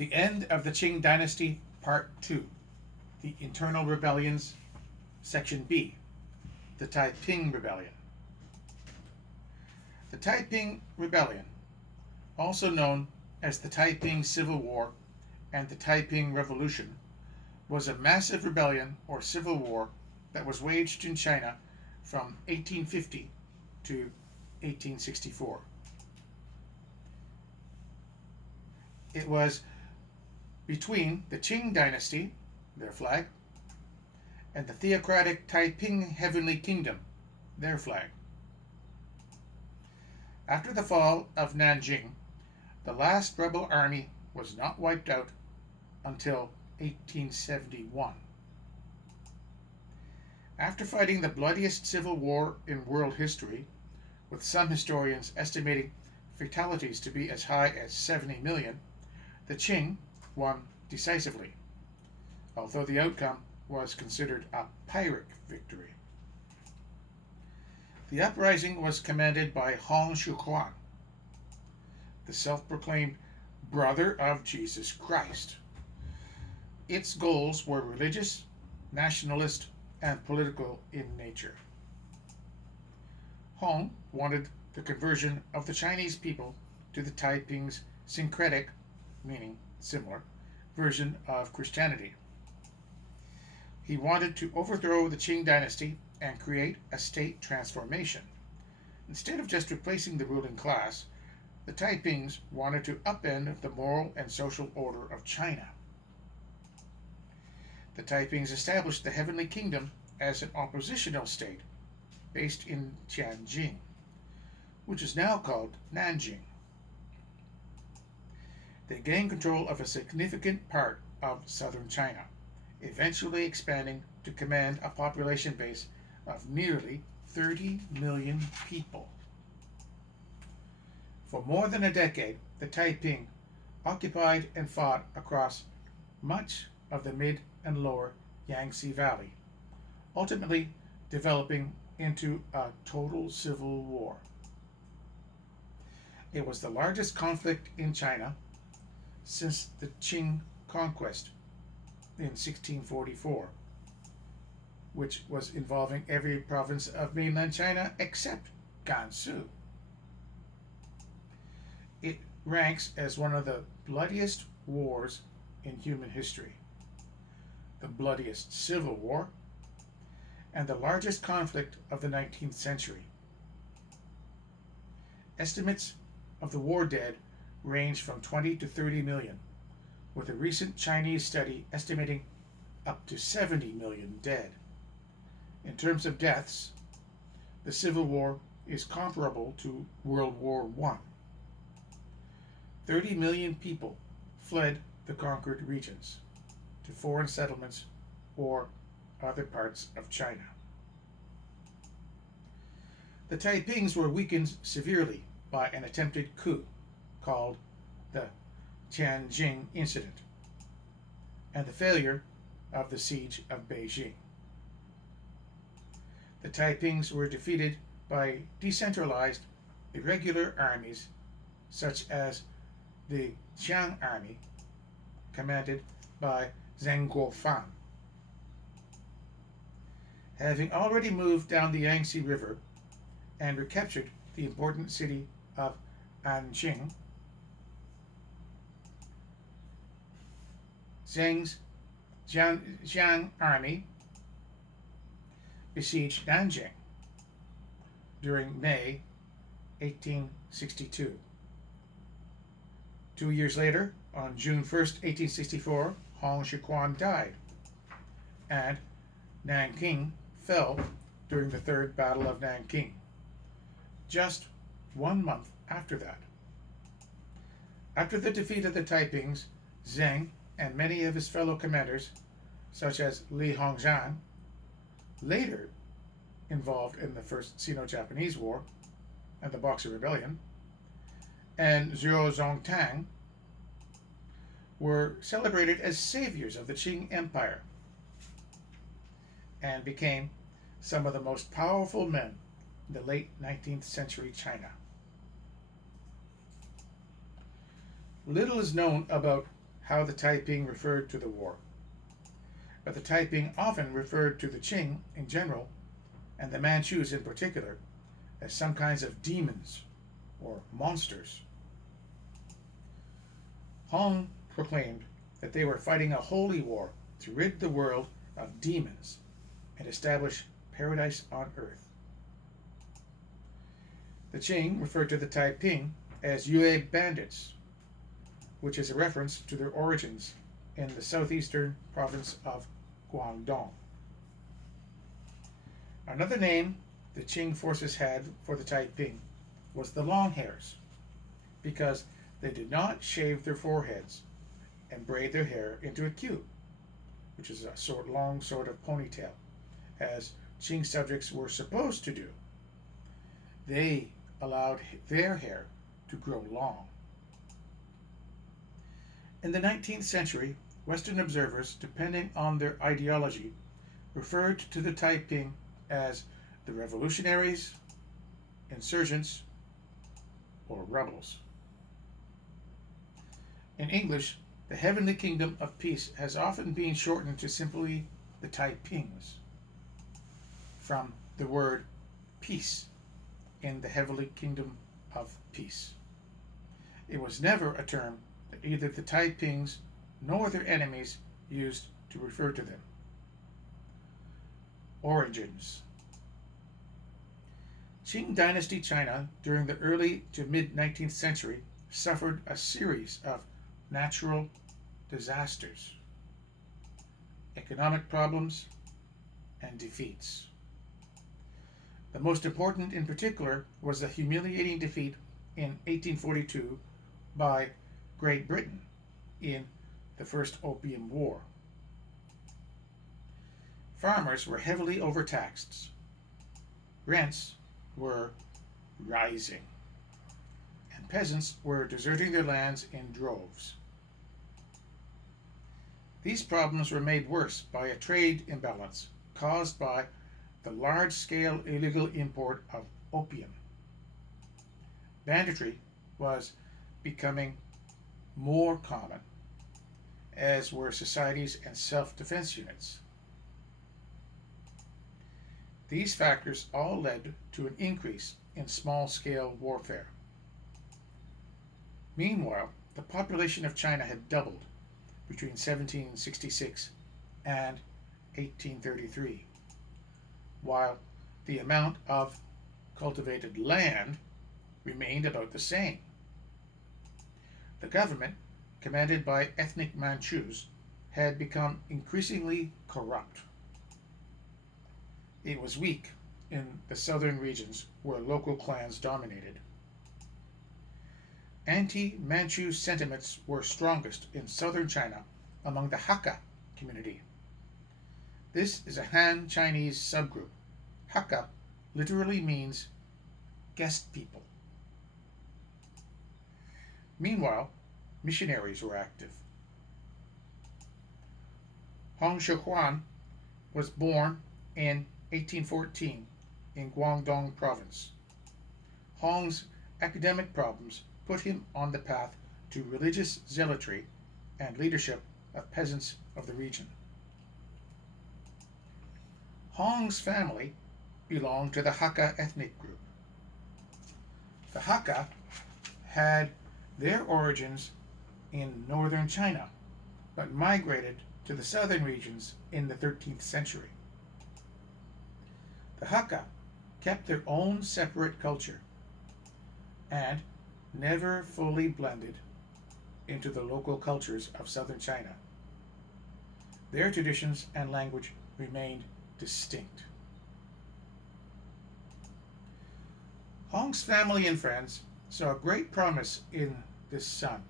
The End of the Qing Dynasty, Part 2. The Internal Rebellions, Section B. The Taiping Rebellion. The Taiping Rebellion, also known as the Taiping Civil War and the Taiping Revolution, was a massive rebellion or civil war that was waged in China from 1850 to 1864. It was between the Qing Dynasty, their flag, and the theocratic Taiping Heavenly Kingdom, their flag. After the fall of Nanjing, the last rebel army was not wiped out until 1871. After fighting the bloodiest civil war in world history, with some historians estimating fatalities to be as high as 70 million, the Qing won decisively, although the outcome was considered a Pyrrhic victory. The uprising was commanded by Sichuan, the self-proclaimed brother of Jesus Christ. Its goals were religious, nationalist, and political in nature. Hong wanted the conversion of the Chinese people to the Taiping's syncretic, meaning similar, version of Christianity. He wanted to overthrow the Qing dynasty and create a state transformation. Instead of just replacing the ruling class, the Taipings wanted to upend the moral and social order of China. The Taipings established the Heavenly Kingdom as an oppositional state based in Tianjin, which is now called Nanjing. They gained control of a significant part of southern China, eventually expanding to command a population base of nearly 30 million people. For more than a decade, the Taiping occupied and fought across much of the mid and lower Yangtze Valley, ultimately developing into a total civil war. It was the largest conflict in China since the Qing Conquest in 1644, which was involving every province of mainland China except Guangxi. It ranks as one of the bloodiest wars in human history, the bloodiest civil war, and the largest conflict of the 19th century. Estimates of the war dead range from 20 to 30 million, with a recent Chinese study estimating up to 70 million dead. In terms of deaths, the Civil War is comparable to World War I. 30 million people fled the conquered regions to foreign settlements or other parts of China. The Taipings were weakened severely by an attempted coup called the Tianjin Incident and the failure of the siege of Beijing. The Taipings were defeated by decentralized, irregular armies such as the Jiang Army, commanded by Zheng Guofan. Having already moved down the Yangtze River and recaptured the important city of Nanjing, Zheng's Jiang Army besieged Nanjing during May 1862. 2 years later, on June 1st, 1864, Sichuan died, and Nanking fell during the Third Battle of Nanking, just 1 month after that. After the defeat of the Taipings, Zheng and many of his fellow commanders, such as Li Hongzhang, later involved in the First Sino-Japanese War and the Boxer Rebellion, and Zhuo Zongtang, were celebrated as saviors of the Qing Empire and became some of the most powerful men in the late 19th century China. Little is known about how the Taiping referred to the war. But the Taiping often referred to the Qing in general, and the Manchus in particular, as some kinds of demons or monsters. Hong proclaimed that they were fighting a holy war to rid the world of demons and establish paradise on earth. The Qing referred to the Taiping as Yue bandits, which is a reference to their origins in the southeastern province of Guangdong. Another name the Qing forces had for the Taiping was the Longhairs, because they did not shave their foreheads and braid their hair into a queue, which is a long sort of ponytail, as Qing subjects were supposed to do. They allowed their hair to grow long. In the 19th century, Western observers, depending on their ideology, referred to the Taiping as the revolutionaries, insurgents, or rebels. In English, the Heavenly Kingdom of Peace has often been shortened to simply the Taipings, from the word peace in the Heavenly Kingdom of Peace. It was never a term that either the Taipings nor their enemies used to refer to them. Origins. Qing Dynasty China during the early to mid-19th century suffered a series of natural disasters, economic problems, and defeats. The most important in particular was the humiliating defeat in 1842 by Great Britain in the First Opium War. Farmers were heavily overtaxed. Rents were rising, and peasants were deserting their lands in droves. These problems were made worse by a trade imbalance caused by the large-scale illegal import of opium. Banditry was becoming more common, as were societies and self-defense units. These factors all led to an increase in small-scale warfare. Meanwhile, the population of China had doubled between 1766 and 1833, while the amount of cultivated land remained about the same. The government, commanded by ethnic Manchus, had become increasingly corrupt. It was weak in the southern regions where local clans dominated. Anti-Manchu sentiments were strongest in southern China among the Hakka community. This is a Han Chinese subgroup. Hakka literally means guest people. Meanwhile, missionaries were active. Hong Shichuan was born in 1814 in Guangdong province. Hong's academic problems put him on the path to religious zealotry and leadership of peasants of the region. Hong's family belonged to the Hakka ethnic group. The Hakka had their origins in northern China, but migrated to the southern regions in the 13th century. The Hakka kept their own separate culture and never fully blended into the local cultures of southern China. Their traditions and language remained distinct. Hong's family and friends saw great promise in this son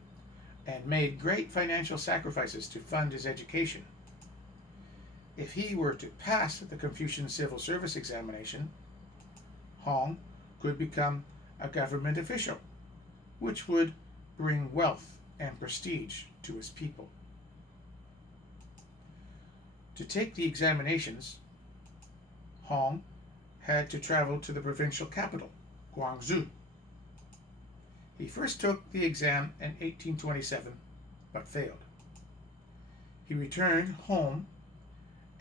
and made great financial sacrifices to fund his education. If he were to pass the Confucian Civil Service examination, Hong could become a government official, which would bring wealth and prestige to his people. To take the examinations, Hong had to travel to the provincial capital, Guangxi. He first took the exam in 1827, but failed. he returned home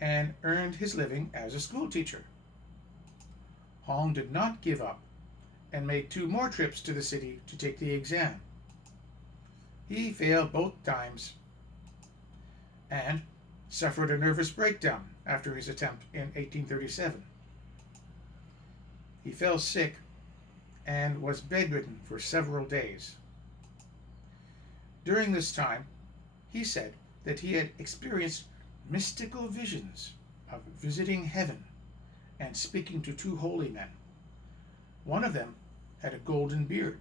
and earned his living as a schoolteacher. Hong did not give up and made 2 more trips to the city to take the exam. He failed both times and suffered a nervous breakdown after his attempt in 1837. He fell sick and was bedridden for several days. During this time, he said that he had experienced mystical visions of visiting heaven and speaking to 2 holy men. One of them had a golden beard,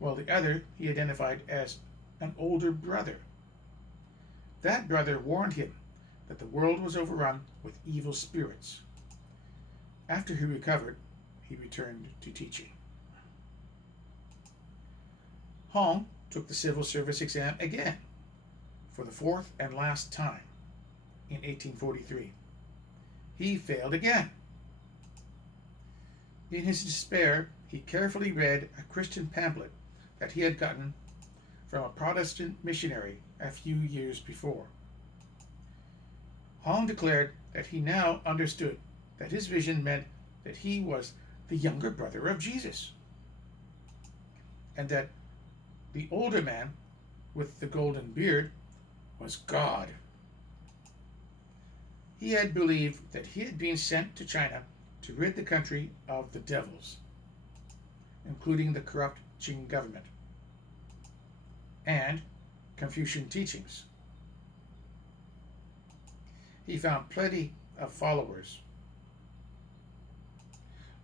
while the other he identified as an older brother. That brother warned him that the world was overrun with evil spirits. After he recovered, he returned to teaching. Hong took the civil service exam again, for the 4th and last time, in 1843. He failed again. In his despair, he carefully read a Christian pamphlet that he had gotten from a Protestant missionary a few years before. Hong declared that he now understood that his vision meant that he was the younger brother of Jesus, and that the older man with the golden beard was God. He had believed that he had been sent to China to rid the country of the devils, including the corrupt Qing government and Confucian teachings. He found plenty of followers.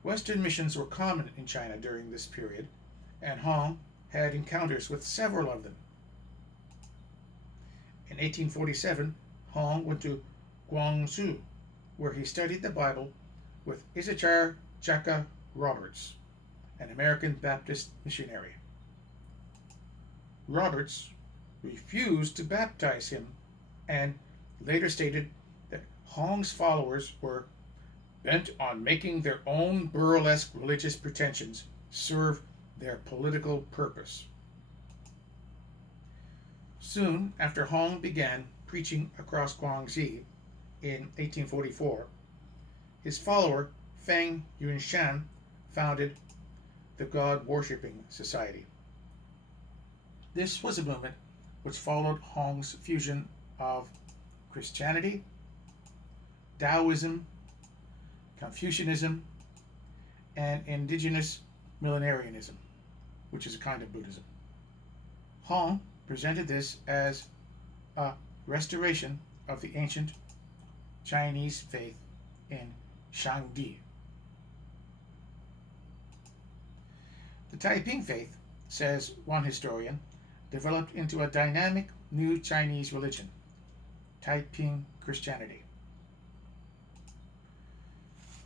Western missions were common in China during this period, and Hong had encounters with several of them. In 1847, Hong went to Guangxi, where he studied the Bible with Issachar Chaka Roberts, an American Baptist missionary. Roberts refused to baptize him and later stated that Hong's followers were bent on making their own burlesque religious pretensions serve their political purpose. Soon after Hong began preaching across Guangxi in 1844, his follower Feng Yunshan founded the God-worshipping society. This was a movement which followed Hong's fusion of Christianity, Taoism, Confucianism, and indigenous millenarianism, which is a kind of Buddhism. Hong presented this as a restoration of the ancient Chinese faith in Chengdu. The Taiping faith, says one historian, developed into a dynamic new Chinese religion, Taiping Christianity.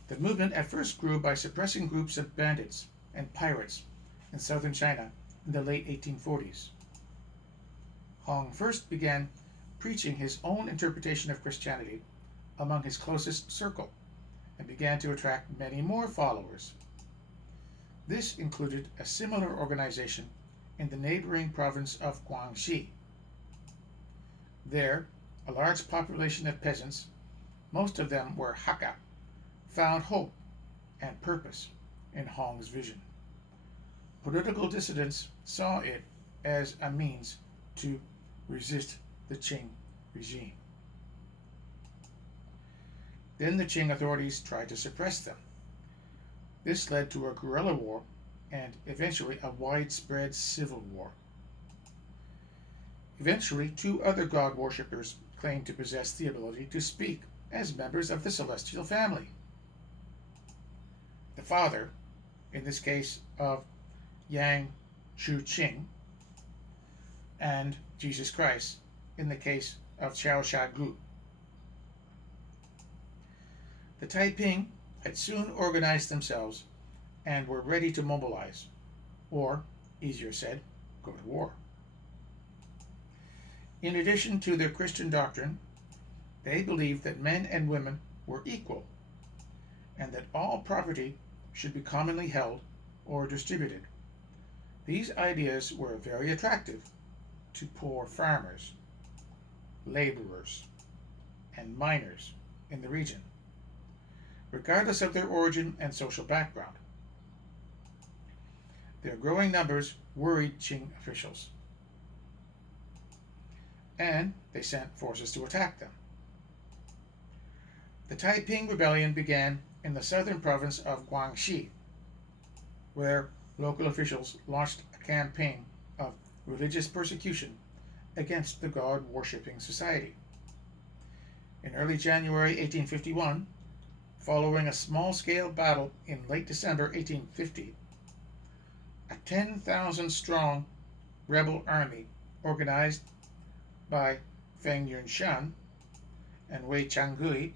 The movement at first grew by suppressing groups of bandits and pirates in southern China in the late 1840s. Hong first began preaching his own interpretation of Christianity among his closest circle and began to attract many more followers. This included a similar organization in the neighboring province of Guangxi. There, a large population of peasants, most of them were Hakka, found hope and purpose in Hong's vision. Political dissidents saw it as a means to resist the Qing regime. Then the Qing authorities tried to suppress them. This led to a guerrilla war and eventually a widespread civil war. Eventually, 2 other god worshippers claimed to possess the ability to speak as members of the celestial family. The father, in this case of Yang Shu-Qing, and Jesus Christ, in the case of Qiao Sha-Gu. The Taiping had soon organized themselves and were ready to mobilize, or, easier said, go to war. In addition to their Christian doctrine, they believed that men and women were equal, and that all property should be commonly held or distributed. These ideas were very attractive to poor farmers. laborers and miners in the region, regardless of their origin and social background. Their growing numbers worried Qing officials, and they sent forces to attack them. The Taiping rebellion began in the southern province of Guangxi, where local officials launched a campaign of religious persecution against the god-worshipping society. In early January 1851, following a small-scale battle in late December 1850, a 10,000-strong rebel army organized by Feng Yunshan and Wei Changgui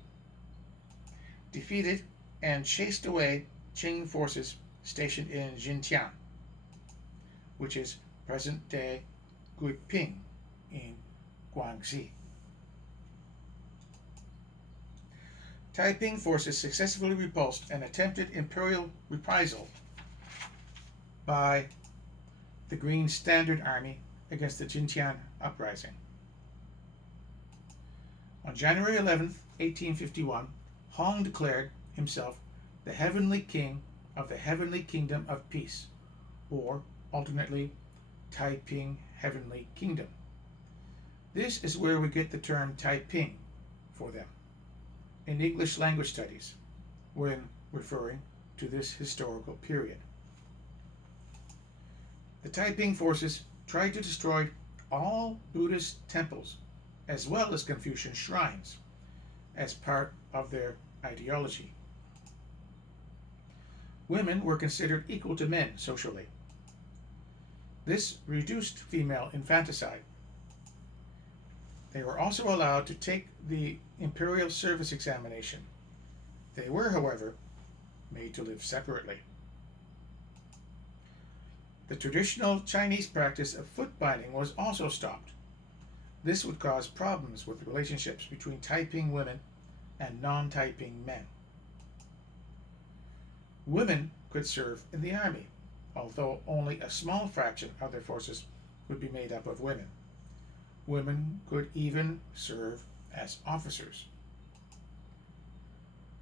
defeated and chased away Qing forces stationed in Xinjiang, which is present-day Guiping in Guangxi. Taiping forces successfully repulsed an attempted imperial reprisal by the Green Standard Army against the Xinjiang uprising. On January 11, 1851, Hong declared himself the Heavenly King of the Heavenly Kingdom of Peace, or alternately, Taiping Heavenly Kingdom. This is where we get the term Taiping for them in English language studies when referring to this historical period. The Taiping forces tried to destroy all Buddhist temples as well as Confucian shrines as part of their ideology. Women were considered equal to men socially. This reduced female infanticide. They were also allowed to take the imperial service examination. They were, however, made to live separately. The traditional Chinese practice of foot binding was also stopped. This would cause problems with relationships between Taiping women and non-Taiping men. Women could serve in the army, although only a small fraction of their forces would be made up of women. Women could even serve as officers.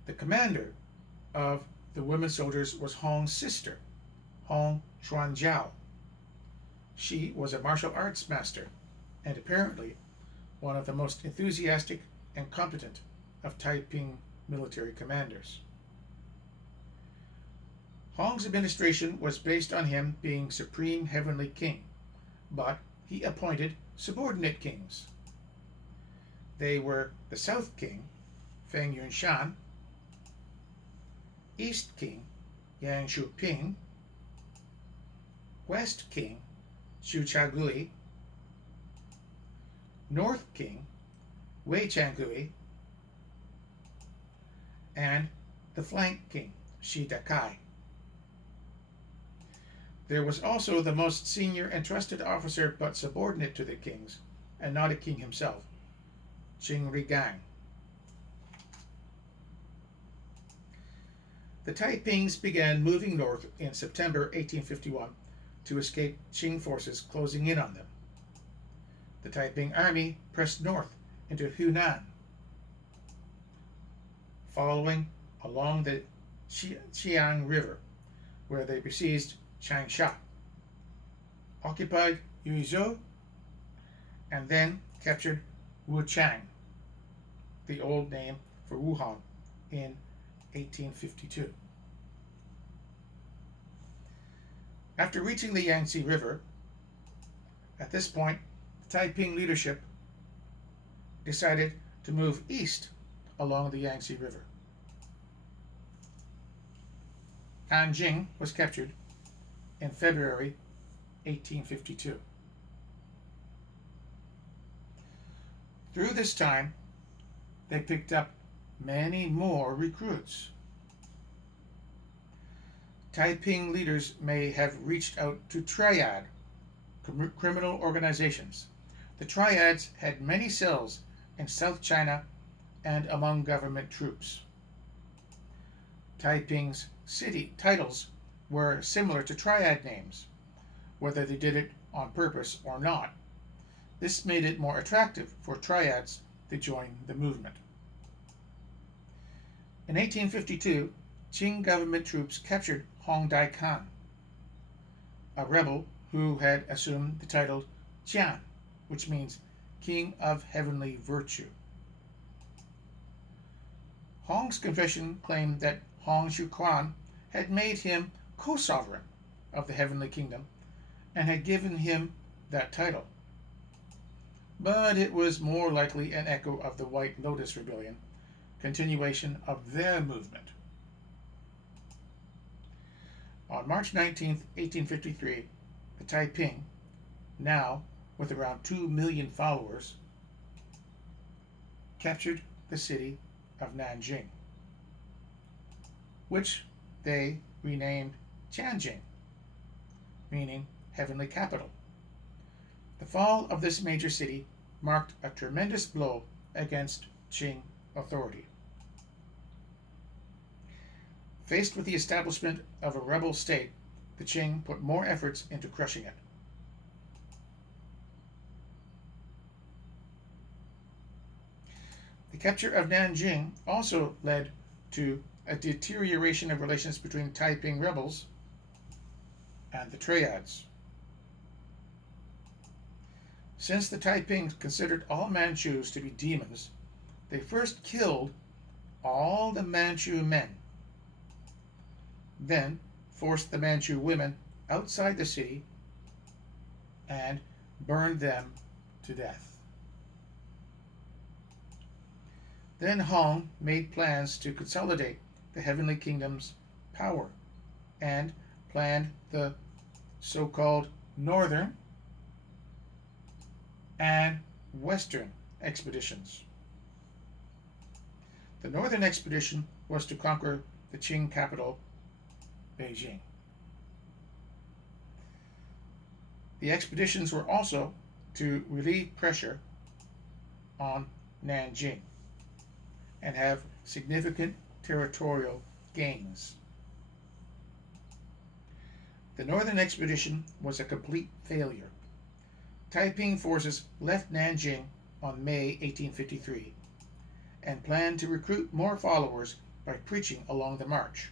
The commander of the women soldiers was Hong's sister, Hong Xuanjiao. She was a martial arts master and apparently one of the most enthusiastic and competent of Taiping military commanders. Hong's administration was based on him being supreme heavenly king, but he appointed subordinate kings. They were the South King, Feng Yunshan, East King, Yang Shuping, West King, Xu Chagui, North King, Wei Changgui, and the Flank King, Shiitakai. There was also the most senior and trusted officer but subordinate to the kings, and not a king himself, Qing Rigang. The Taipings began moving north in September 1851 to escape Qing forces closing in on them. The Taiping army pressed north into Hunan, following along the Qiang River, where they besieged Changsha, occupied Yuzhou, and then captured Wuchang, the old name for Wuhan, in 1852. After reaching the Yangtze River, at this point, the Taiping leadership decided to move east along the Yangtze River. Nanjing was captured in February 1852. Through this time, they picked up many more recruits. Taiping leaders may have reached out to triad criminal organizations. The triads had many cells in South China and among government troops. Taiping's city titles were similar to triad names, whether they did it on purpose or not. This made it more attractive for triads to join the movement. In 1852, Qing government troops captured Hong Dai Khan, a rebel who had assumed the title Jian, which means King of Heavenly Virtue. Hong's confession claimed that Hong Xiuquan had made him co-sovereign of the Heavenly Kingdom and had given him that title. But it was more likely an echo of the White Lotus Rebellion, continuation of their movement. On March 19, 1853, the Taiping, now with around 2 million followers, captured the city of Nanjing, which they renamed Nanjing, meaning heavenly capital. The fall of this major city marked a tremendous blow against Qing authority. Faced with the establishment of a rebel state, the Qing put more efforts into crushing it. The capture of Nanjing also led to a deterioration of relations between Taiping rebels and the triads. Since the Taipings considered all Manchus to be demons, they first killed all the Manchu men, then forced the Manchu women outside the city and burned them to death. Then Hong made plans to consolidate the Heavenly Kingdom's power and planned the so-called Northern and Western expeditions. The Northern expedition was to conquer the Qing capital, Beijing. The expeditions were also to relieve pressure on Nanjing and have significant territorial gains. The Northern expedition was a complete failure. Taiping forces left Nanjing on May 1853 and planned to recruit more followers by preaching along the march.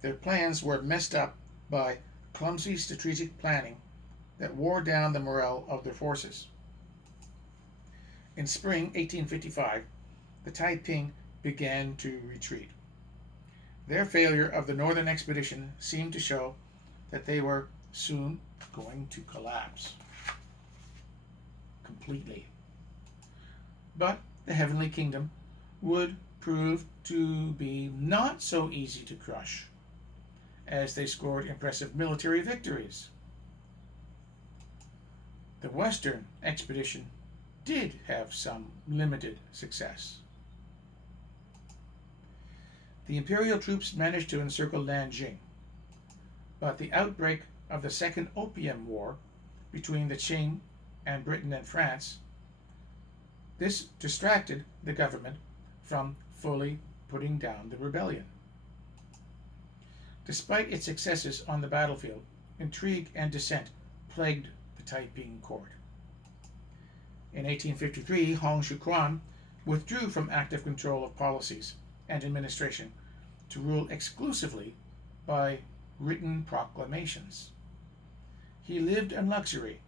Their plans were messed up by clumsy strategic planning that wore down the morale of their forces. In spring 1855, the Taiping began to retreat. Their failure of the Northern expedition seemed to show that they were soon going to collapse completely. But the Heavenly Kingdom would prove to be not so easy to crush, as they scored impressive military victories. The Western expedition did have some limited success. The imperial troops managed to encircle Nanjing, but the outbreak of the Second Opium War between the Qing and Britain and France, this distracted the government from fully putting down the rebellion. Despite its successes on the battlefield, intrigue and dissent plagued the Taiping court. In 1853, Hong Xiuquan withdrew from active control of policies and administration to rule exclusively by written proclamations. He lived in luxury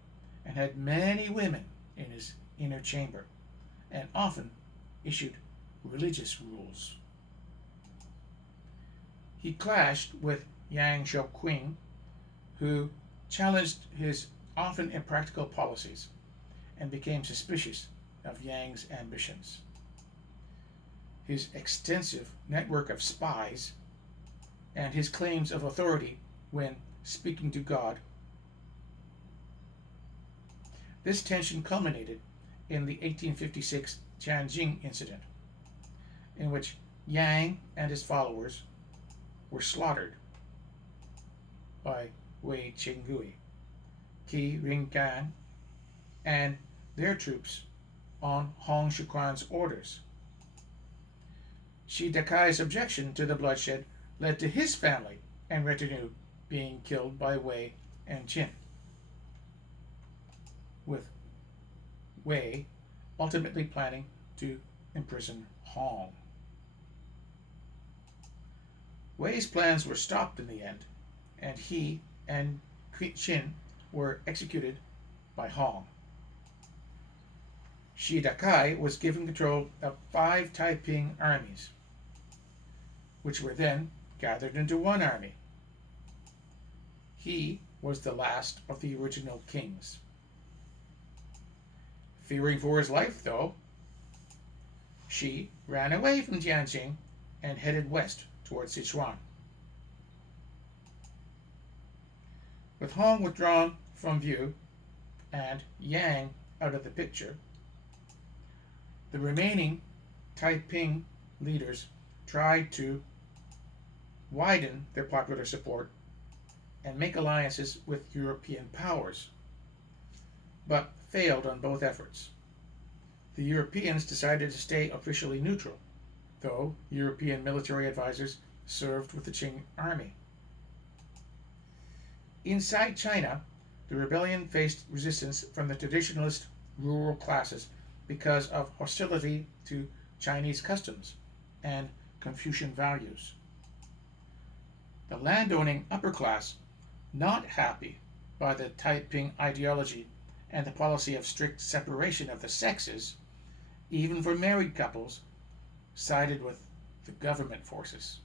and had many women in his inner chamber, and often issued religious rules. He clashed with Yang Shouqing, who challenged his often impractical policies and became suspicious of Yang's ambitions. His extensive network of spies and his claims of authority when speaking to God. This tension culminated in the 1856 Nanjing incident, in which Yang and his followers were slaughtered by Wei Qinggui, Qi Ringgan, and their troops on Hong Xiuquan's orders. Shiitakai's objection to the bloodshed led to his family and retinue being killed by Wei and Qin, with Wei, ultimately planning to imprison Hong. Wei's plans were stopped in the end, and he and Qin were executed by Hong. Shiitakai was given control of 5 Taiping armies, which were then gathered into one army. He was the last of the original kings. Fearing for his life, though, Shi ran away from Nanjing and headed west towards Sichuan. With Hong withdrawn from view and Yang out of the picture, the remaining Taiping leaders tried to widen their popular support and make alliances with European powers, but failed on both efforts. The Europeans decided to stay officially neutral, though European military advisors served with the Qing army. Inside China, the rebellion faced resistance from the traditionalist rural classes because of hostility to Chinese customs and Confucian values. The landowning upper class, not happy by the Taiping ideology and the policy of strict separation of the sexes, even for married couples, sided with the government forces.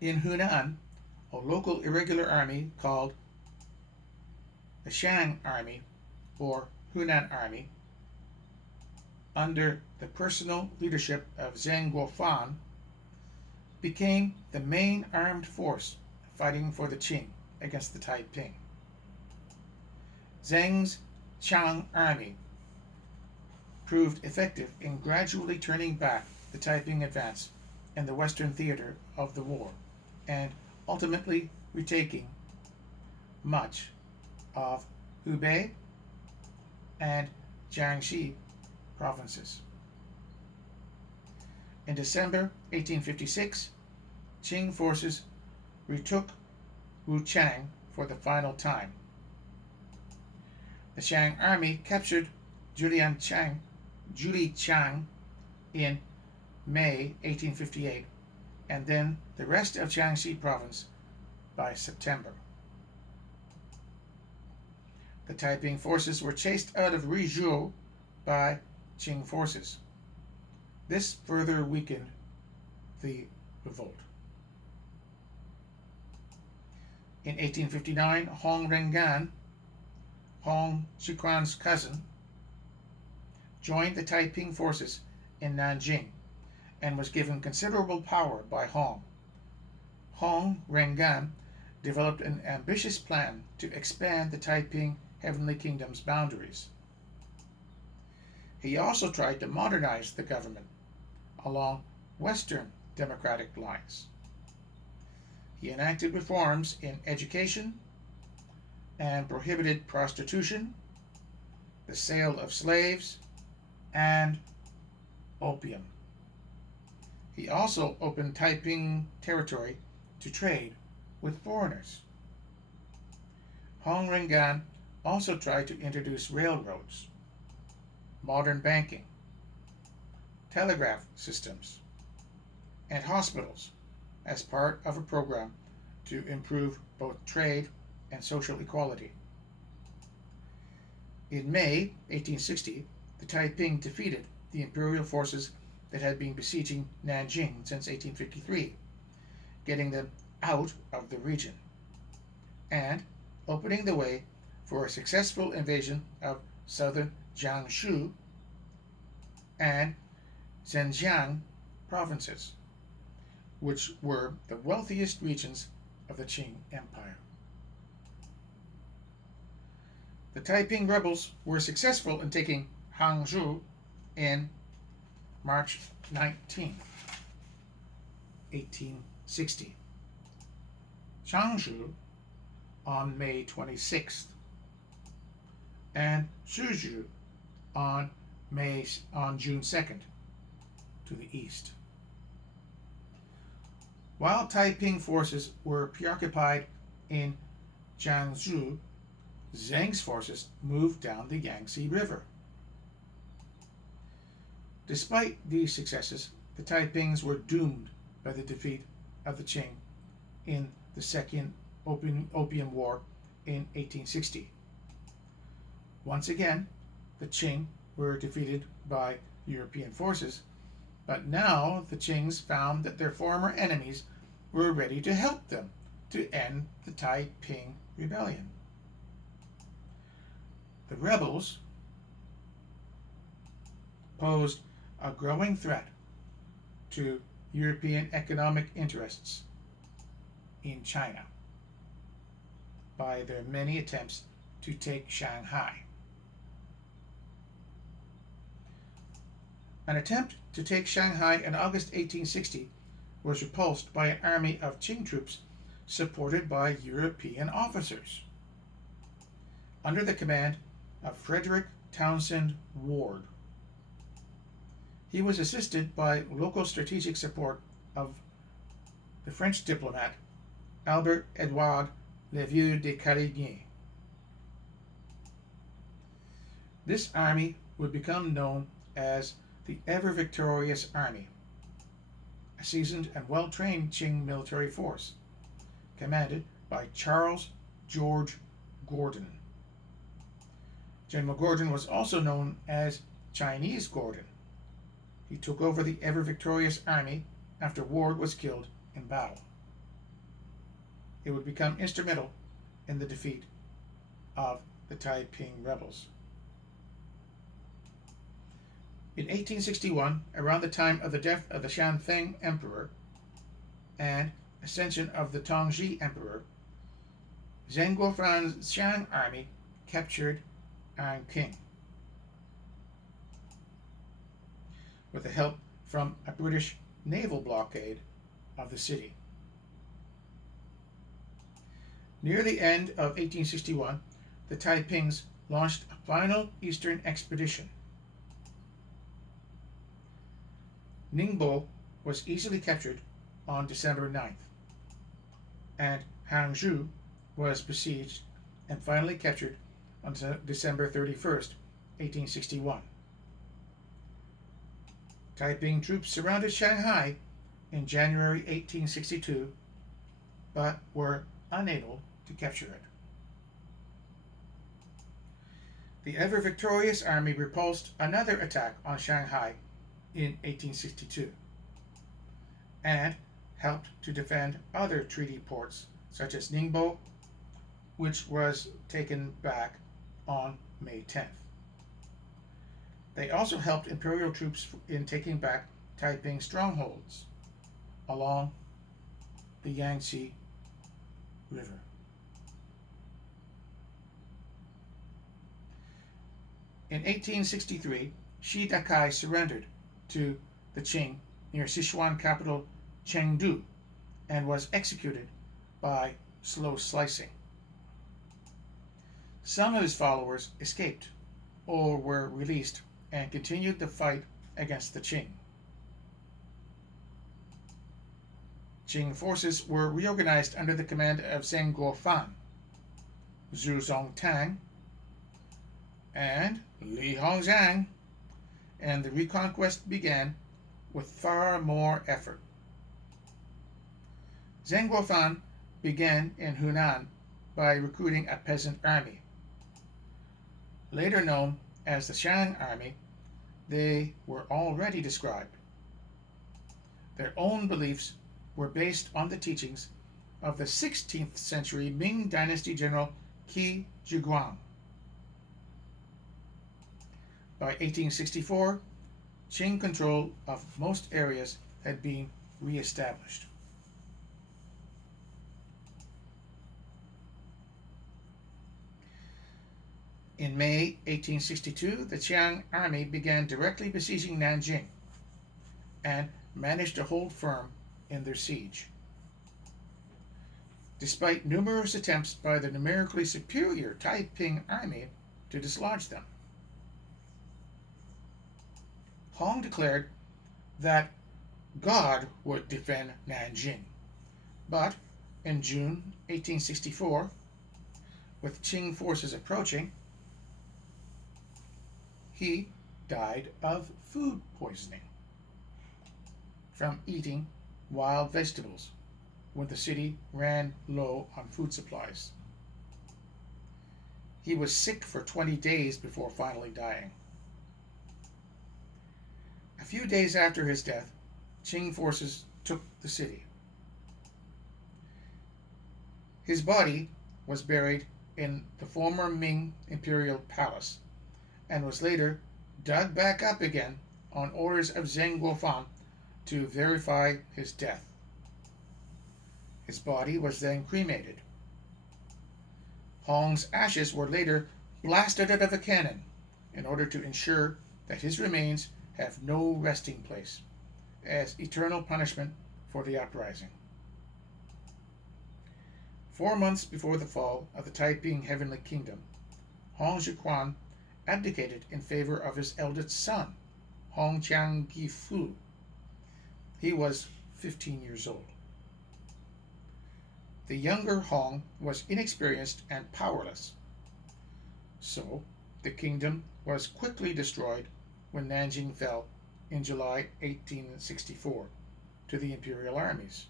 In Hunan, a local irregular army called the Shang Army, or Hunan Army, under the personal leadership of Zheng Guofan, became the main armed force fighting for the Qing against the Taiping. Zheng's Chang Army proved effective in gradually turning back the Taiping advance in the western theater of the war, and ultimately retaking much of Hubei and Guangxi provinces. In December 1856, Qing forces retook Wuchang for the final time. The Shang army captured Julichang in May 1858, and then the rest of Jiangxi province by September. The Taiping forces were chased out of Rizhou by Qing forces. This further weakened the revolt. In 1859, Hong Rengan, Hong Xiquan's cousin, joined the Taiping forces in Nanjing and was given considerable power by Hong. Hong Rengan developed an ambitious plan to expand the Taiping Heavenly Kingdom's boundaries. He also tried to modernize the government along Western democratic lines. He enacted reforms in education and prohibited prostitution, the sale of slaves, and opium. He also opened Taiping territory to trade with foreigners. Hong Rengan also tried to introduce railroads, modern banking, telegraph systems, and hospitals as part of a program to improve both trade and social equality. In May 1860, the Taiping defeated the imperial forces that had been besieging Nanjing since 1853, getting them out of the region, and opening the way for a successful invasion of southern Jiangsu and Zhejiang provinces, which were the wealthiest regions of the Qing Empire. The Taiping rebels were successful in taking Hangzhou in March 19, 1860, Chengdu on May 26th, and Suzhou on June 2nd to the east. While Taiping forces were preoccupied in Jiangsu, Zheng's forces moved down the Yangtze River. Despite these successes, the Taipings were doomed by the defeat of the Qing in the Second Opium War in 1860. Once again, the Qing were defeated by European forces, but now the Qings found that their former enemies were ready to help them to end the Taiping Rebellion. The rebels posed a growing threat to European economic interests in China by their many attempts to take Shanghai. An attempt to take Shanghai in August 1860 was repulsed by an army of Qing troops supported by European officers under the command of Frederick Townsend Ward. He was assisted by local strategic support of the French diplomat Albert Edouard Levieux de Carigny. This army would become known as the Ever-Victorious Army, a seasoned and well-trained Qing military force, commanded by Charles George Gordon. General Gordon was also known as Chinese Gordon. He took over the Ever-Victorious Army after Ward was killed in battle. It would become instrumental in the defeat of the Taiping rebels. In 1861, around the time of the death of the Shanfeng Emperor and ascension of the Tongzhi Emperor, Zheng Guofan's Shang army captured Nanjing with the help from a British naval blockade of the city. Near the end of 1861, the Taipings launched a final eastern expedition. Ningbo was easily captured on December 9th, and Hangzhou was besieged and finally captured on December 31st, 1861. Taiping troops surrounded Shanghai in January 1862, but were unable to capture it. The ever-victorious army repulsed another attack on Shanghai in 1862 and helped to defend other treaty ports such as Ningbo, which was taken back on May 10th. They also helped imperial troops in taking back Taiping strongholds along the Yangtze River. In 1863, Shiitakai surrendered to the Qing near Sichuan capital Chengdu and was executed by slow slicing. Some of his followers escaped or were released and continued the fight against the Qing. Qing forces were reorganized under the command of Zheng Guofan, Zhu Zongtang, and Li Hongzhang, and the reconquest began with far more effort. Zheng Guofan began in Hunan by recruiting a peasant army. Later known as the Shang Army, they were already described. Their own beliefs were based on the teachings of the 16th century Ming Dynasty general Qi Zhiguang. By 1864, Qing control of most areas had been re-established. In May 1862, the Qiang army began directly besieging Nanjing and managed to hold firm in their siege. Despite numerous attempts by the numerically superior Taiping army to dislodge them, Hong declared that God would defend Nanjing. But in June 1864, with Qing forces approaching, he died of food poisoning from eating wild vegetables when the city ran low on food supplies. He was sick for 20 days before finally dying. A few days after his death, Qing forces took the city. His body was buried in the former Ming imperial palace and was later dug back up again on orders of Zheng Guofan to verify his death. His body was then cremated. Hong's ashes were later blasted out of a cannon in order to ensure that his remains have no resting place, as eternal punishment for the uprising. 4 months before the fall of the Taiping Heavenly Kingdom, Hong Xiuquan abdicated in favor of his eldest son, Hong Qiangifu. He was 15 years old. The younger Hong was inexperienced and powerless, so the kingdom was quickly destroyed when Nanjing fell in July 1864 to the imperial armies,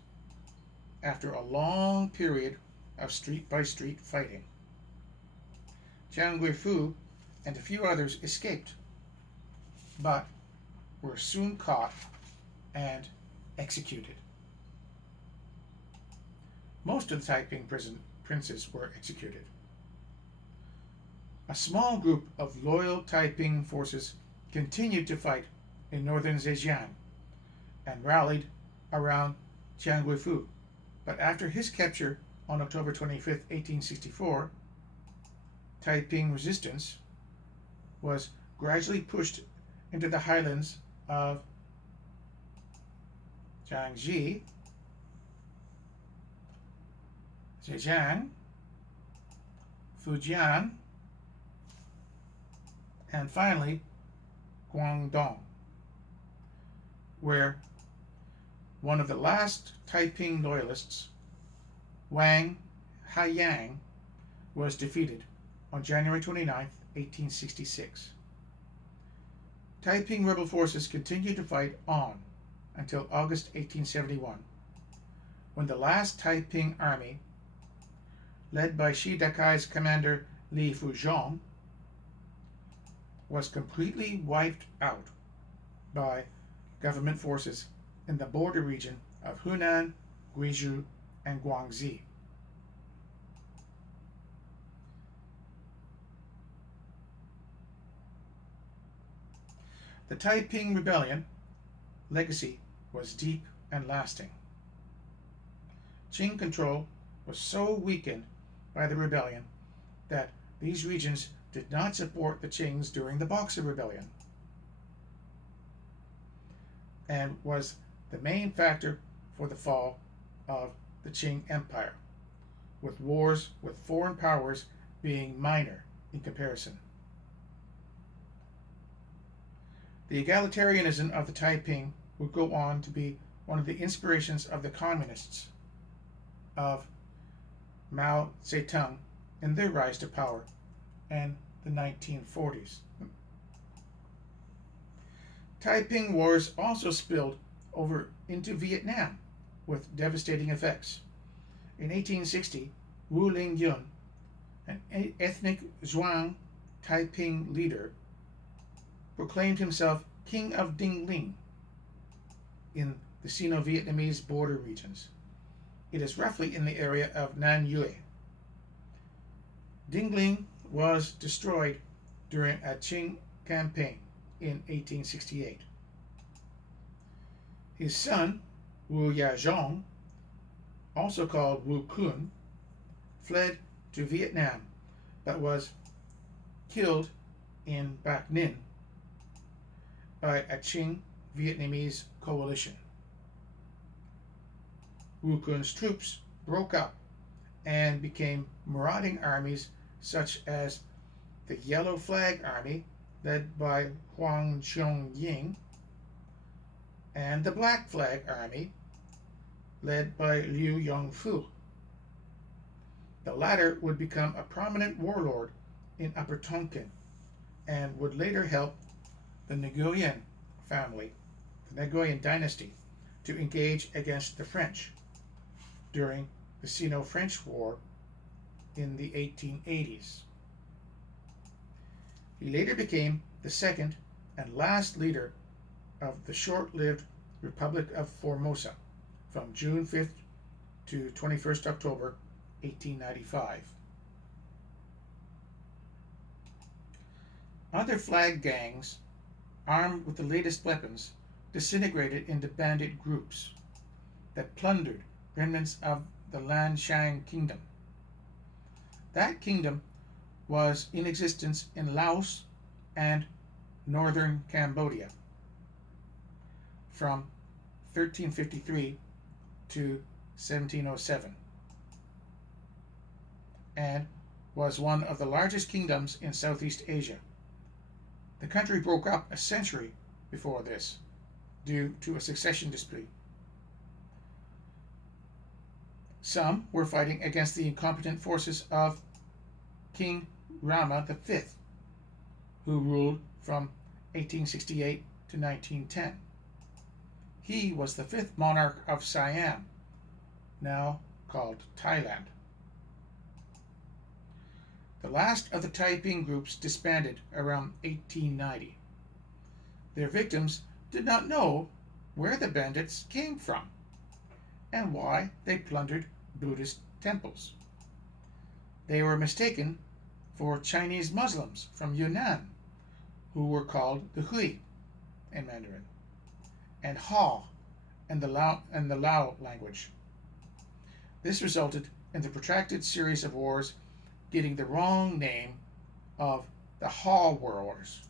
after a long period of street-by-street fighting. Jiang Guifu and a few others escaped, but were soon caught and executed. Most of the Taiping princes were executed. A small group of loyal Taiping forces continued to fight in northern Zhejiang and rallied around Jiang Guifu, but after his capture on October 25, 1864, Taiping resistance was gradually pushed into the highlands of Guangxi, Zhejiang, Fujian, and finally Guangdong, where one of the last Taiping loyalists, Wang Haiyang, was defeated on January 29, 1866. Taiping rebel forces continued to fight on until August 1871, when the last Taiping army, led by Shiitakai's commander Li Fuzhong, was completely wiped out by government forces in the border region of Hunan, Guizhou, and Guangxi. The Taiping Rebellion legacy was deep and lasting. Qing control was so weakened by the rebellion that these regions did not support the Qings during the Boxer Rebellion, and was the main factor for the fall of the Qing Empire, with wars with foreign powers being minor in comparison. The egalitarianism of the Taiping would go on to be one of the inspirations of the communists of Mao Zedong in their rise to power in the 1940s. Taiping wars also spilled over into Vietnam with devastating effects. In 1860, Wu Ling Yun, an ethnic Zhuang Taiping leader, proclaimed himself King of Ding Ling in the Sino-Vietnamese border regions. It is roughly in the area of Nan Yue. Ding Ling was destroyed during a Qing campaign in 1868. His son, Wu Yazhong, also called Wu Kun, fled to Vietnam but was killed in Bac Ninh by a Qing Vietnamese coalition. Wu Kun's troops broke up and became marauding armies such as the Yellow Flag Army, led by Huang Qiong-ying, and the Black Flag Army, led by Liu Yongfu. The latter would become a prominent warlord in Upper Tonkin and would later help the Nguyen family, the Nguyen dynasty, to engage against the French during the Sino-French War in the 1880s. He later became the second and last leader of the short-lived Republic of Formosa from June 5th to 21st October 1895. Other flag gangs, armed with the latest weapons, disintegrated into bandit groups that plundered remnants of the Nanjing kingdom. That kingdom was in existence in Laos and northern Cambodia from 1353 to 1707, and was one of the largest kingdoms in Southeast Asia. The country broke up a century before this due to a succession dispute. Some were fighting against the incompetent forces of King Rama V, who ruled from 1868 to 1910. He was the fifth monarch of Siam, now called Thailand. The last of the Taiping groups disbanded around 1890. Their victims did not know where the bandits came from and why they plundered Buddhist temples. They were mistaken for Chinese Muslims from Yunnan, who were called the Hui in Mandarin, and Ha in the Lao language. This resulted in the protracted series of wars getting the wrong name of the Ha Wars.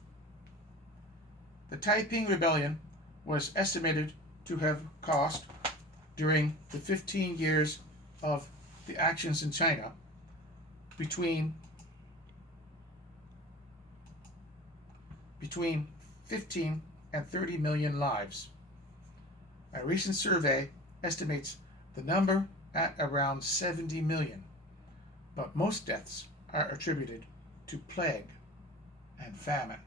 The Taiping Rebellion was estimated to have cost, during the 15 years of the actions in China, between 15 and 30 million lives. A recent survey estimates the number at around 70 million, but most deaths are attributed to plague and famine.